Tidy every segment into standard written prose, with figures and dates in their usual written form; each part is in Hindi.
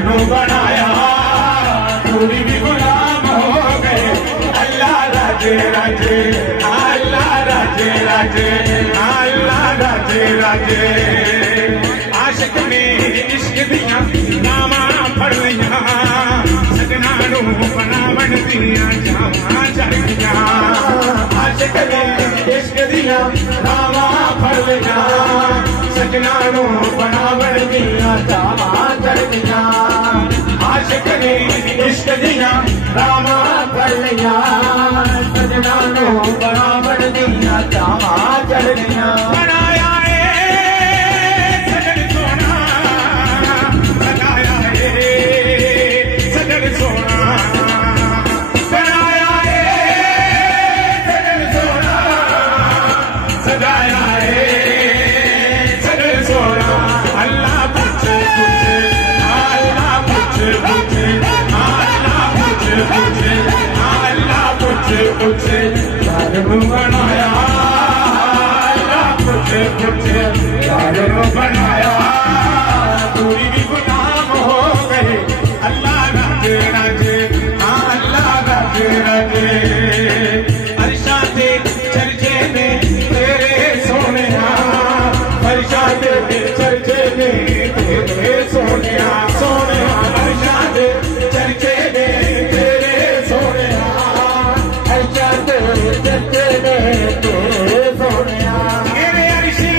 नू बनाया पूरी भी गुलाम हो गए। अल्लाह राजे राजे, अल्लाह राजे राजे, अल्लाह राजे राजे। आशिक ने इश्क दिया नामा पढ़ लिया, सजना नू बनावन दिया जावा चढ़ गया। आशिक ने इश्क दिया नामा पढ़ लिया, सजना नू बनावन दिया जावा चढ़ गया। आशिक ने इश्क दिया नामा पढ़ लिया, सजना नू बनावन दिया जावा चढ़ गया। बनाया सजन सोना, बनाया सजन सोना, बनाया सजन सोना, सजाया सजन सोना। अल्लाह पूछे पूछे, अल्लाह पूछे पूछे, अल्लाह पूछे पूछे, अल्लाह पूछे पूछे, बनाया अल्लाह पूछे पूछे, बनाया पूरी भी गुलाम हो गए। अल्लाह राजे राजे, अल्लाह राजे राजे। अरशादे चर्चे में तेरे सोने, अरशादे चर्चे में तेरे सोने सोने। अरशादे चर्चे में तेरे सोने, अरशादे चर्चे में तेरे सोने। तेरे अर्शी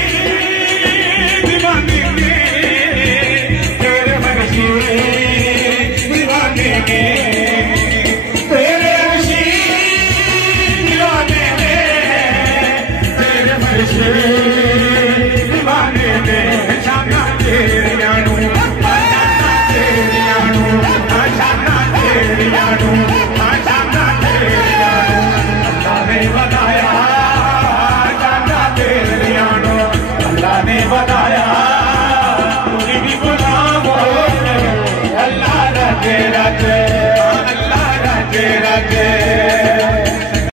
दीवाने के, तेरे अर्शी दीवाने के।